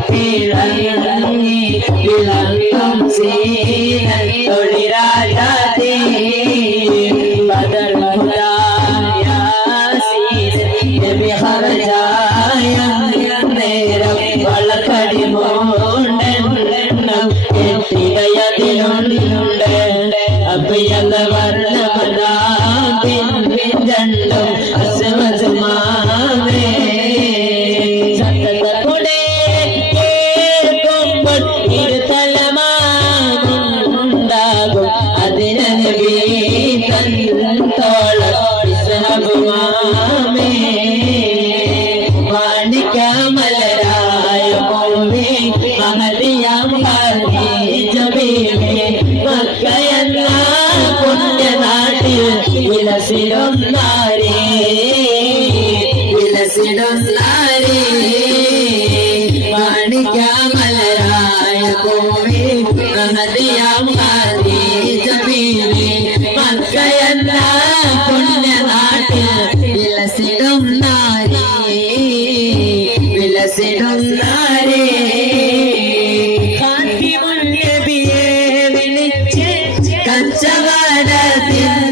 പിന്നിറങ്ങി വിളങ്ങും സീനൻ തൊളിരാജാതേ ബദർ നബി ഹർജായ നേരം വളക്കടി മോണ്ടെണ്ണം എത്തികയതിലുണ്ട് അഭയത വർണ്ണമതാപിൻ രണ്ടും അസമസമാവേ സത്തതകുടെ കേൾക്കുമ്പോൾ ഇരുതലമാകുണ്ടാകും അതിന് നബി തന്നോളം ഇസ്ഹബുമാമേ മാണിക്യമലരായ മോവേ മഹദിയാം ജബീബേ മക്കയെന്ന പുണ്യനാട്ടിൽ വിലസിടും നാരേ മാണിക്യമലരായ മോവേ മഹദിയാം ജബീബേ മക്കയെന്ന പുണ്യനാട്ടിൽ വിലസിടും നാരേ ഖാതിമുൻ നബിയെ വിളിച്ച് കച്ചവടത്തിൽ